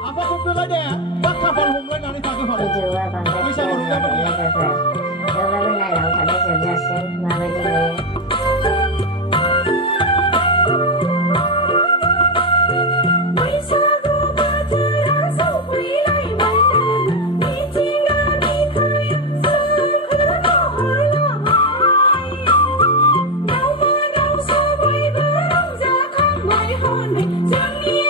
Apa berbeda? Bakal home run nanti pakai home. Itu juga bangga. Bisa berubah berubah. Coba benar dong, tadi sudah sih, mana juga. Hãy subscribe cho kênh Ghiền Mì Gõ để không bỏ lỡ